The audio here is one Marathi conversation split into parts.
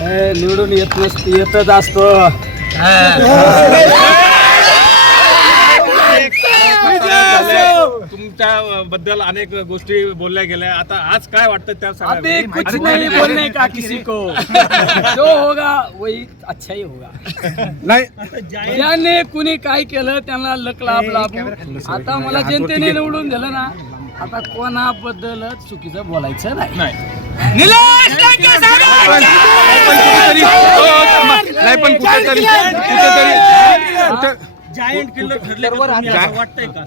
निवडून येतच असतो. तुमच्या बद्दल अनेक गोष्टी बोलल्या गेल्या. आता आज काय वाटतं त्या अभी कुछ नहीं बोलने का किसी को. जो होगा वही अच्छा ही होगा. नाही ज्याने कुणी काय केलं त्यांना लक लाभ लाभू. आता मला जनतेने निवडून दिलं ना, आता कोणाबद्दल चुकीचं बोलायचं नाही. पण कुठेतरी जायंट किल्लर ठरले वाटतंय का?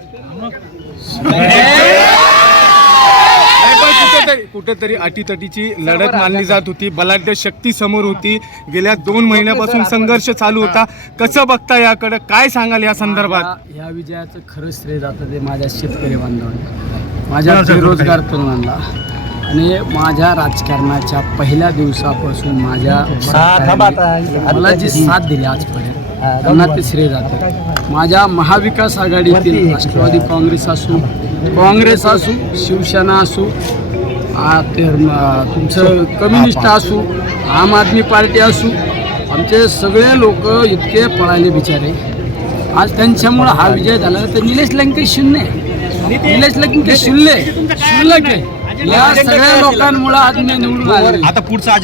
कुठेतरी अटीतटीची लढत मानली जात होती. बलाढ्य शक्ती समोर होती. गेल्या 2 महिन्यापासून संघर्ष चालू होता. कसं बघता याकडे, काय सांगाल या संदर्भात? या विजयाचं खरं श्रेय जातं ते माझ्या शेतकरी बांधवांना, माझ्या बेरोजगार तरुणांना आणि माझ्या राजकारणाच्या पहिल्या दिवसापासून मला जी साथ दिली आजपर्यंत त्यांना ते श्रेय जातं. माझ्या महाविकास आघाडीतील राष्ट्रवादी काँग्रेस असू, शिवसेना असू, तुमचं कम्युनिस्ट असू, आम आदमी पार्टी असू, आमचे सगळे लोक इतके पळाले बिचारे. आज त्यांच्यामुळं हा विजय झाला. तर निलेश लंके शून्य या सगळ्या लोकांमुळे आज मी निवडून आलो. आता पुढचा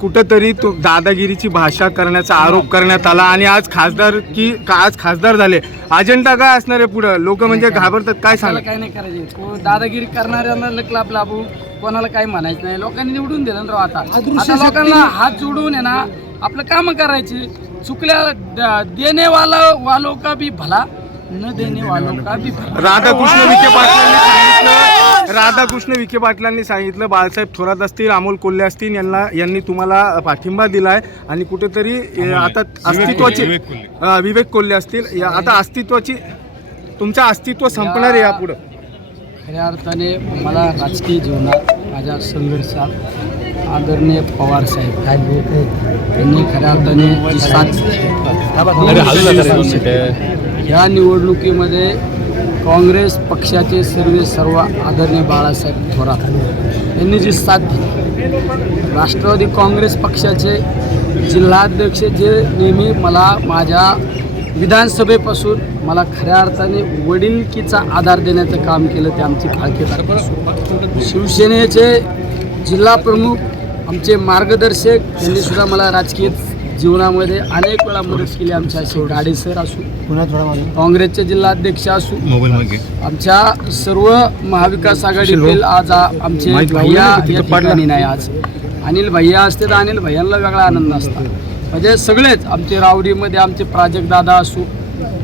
कुठंतरी दादागिरीची भाषा करण्याचा आरोप करण्यात आला आणि आज खासदार झाले. अजेंडा काय असणार आहे पुढे? लोक म्हणजे घाबरतात. काय सांगा? काय नाही करायचे. दादागिरी करणाऱ्यांना लक लाभू, कोणाला काही म्हणायचं नाही. लोकांनी निवडून दिलं ना. आता लोकांना हात जोडून आहे ना आपलं काम करायचे. चुकल्या देणे वालों का भी भला, न देणे वालों का भी भला. राधाकृष्ण विखे पाटलांनी सांगितलं, बाळासाहेब थोरात असतील, अमोल कोल्हे असतील, यांनी तुम्हाला पाठिंबा दिलाय आणि कुठेतरी आता अस्तित्वाची विवेक कोल्हे असतील, आता अस्तित्वाची तुमचं अस्तित्व संपणार आहे यापुढं. खऱ्या अर्थाने मला राजकीय जीवनात माझ्या संघर्षात आदरणीय पवार साहेब यांनी खऱ्या अर्थाने जी साथ या निवडणुकीमध्ये काँग्रेस पक्षाचे सर्व आदरणीय बाळासाहेब थोरात यांनी जी साथ दिली. राष्ट्रवादी काँग्रेस पक्षाचे जिल्हाध्यक्ष जे नेहमी मला माझ्या विधानसभेपासून मला खऱ्या अर्थाने वडिलकीचा आधार देण्याचं काम केलं ते आमचे फाळके. शिवसेनेचे जिल्हा प्रमुख आमचे मार्गदर्शक यांनी सुद्धा मला राजकीय जीवनामध्ये अनेक वेळा मदत केली. आमच्या गाडे सर असू, काँग्रेसचे जिल्हाध्यक्ष असू, आमच्या सर्व महाविकास आघाडीतील आज आमचे भैया या ठिकाणी नाही. आज अनिल भैया असते तर अनिल भैयांना वेगळा आनंद असता. म्हणजे सगळेच आमचे रावडीमध्ये आमचे प्राजक्त दादा असू,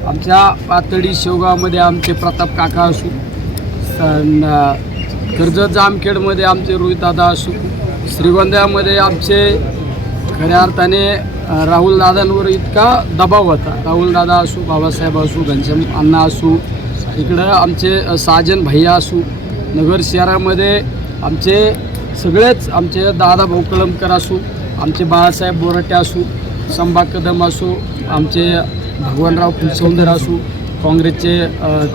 आमच्या पातळी शेवगावमध्ये आमचे प्रताप काका असू, कर्जत जामखेडमध्ये आमचे रोहित दादा असू, श्रीगोंद्यामध्ये आमचे खऱ्या अर्थाने राहुल दादांवर इतका दबाव होता. राहुल दादा असू, बाबासाहेब असू, घनश्याम अण्णा असू, इकडं आमचे साजन भैया असू, नगर शहरामध्ये आमचे सगळेच आमचे दादा भाऊ कलमकर असू, आमचे बाळासाहेब बोराटे असू, संभा कदम असू, आमचे भगवानराव फुलसौंदर असू, काँग्रेसचे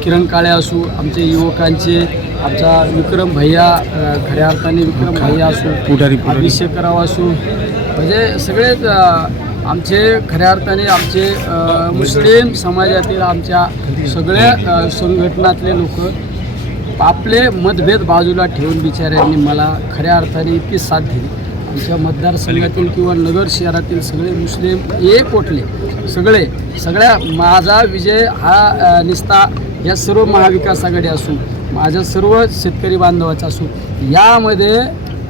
किरण काळे असू, आमचे युवकांचे आमचा विक्रम भैया खऱ्या अर्थाने विक्रम भैया असू, अभिषेकराव असू, म्हणजे सगळेच आमचे खऱ्या अर्थाने आमचे मुस्लिम समाजातील आमच्या सगळ्या संघटनातले लोक आपले मतभेद बाजूला ठेवून बिचाऱ्यांनी मला खऱ्या अर्थाने इतकी साथ दिली. आमच्या मतदारसंघातील किंवा नगर शहरातील सगळे मुस्लिम एक उठले. सगळ्या माझा विजय हा निस्ता या सर्व महाविकास आघाडी असू, माझ्या सर्व शेतकरी बांधवाचा असू, यामध्ये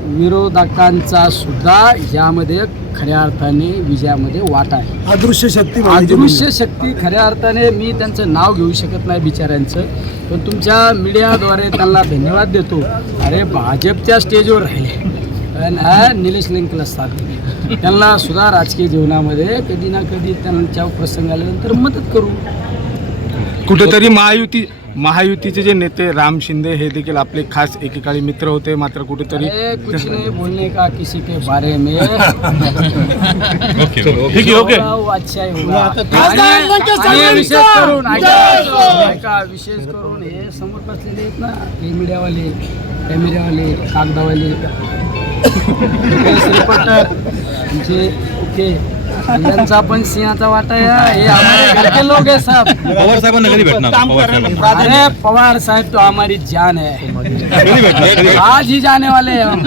विरोधकांचा सुद्धा यामध्ये खऱ्या अर्थाने विजयामध्ये वाटा आहे. अदृश्य शक्ती खऱ्या अर्थाने मी त्यांचं नाव घेऊ शकत नाही बिचाऱ्यांचं, पण तुमच्या मीडियाद्वारे त्यांना धन्यवाद देतो. अरे भाजपच्या स्टेजवर राहिले आणि निलेश लंकेला साथ दिली. त्यांना सुद्धा राजकीय जीवनामध्ये कधी ना कधी त्यांच्या प्रसंग आल्यानंतर मदत करू. कुठेतरी महायुतीचे जे नेते राम शिंदे हे देखील आपले खास एकेकाळी मित्र होते, मात्र कुठेतरी कुछ नहीं बोलने का किसी के बारे में अच्छा ही होगा. विशेष करून हे समोर बसलेले आहेत ना, हे मीडियावाले, कॅमेरावाले, कागदावाले, श्रीपटर जे ओके यांचा पण सिंहाचा वाटा आहे हे हमारे घर के लोग है सब पवार साहेबांना कधी भेटणार पवार साहेबांना अरे पवार साहब तो हमारी जान है कधी भेटणार आज ही जाने वाले हैं हम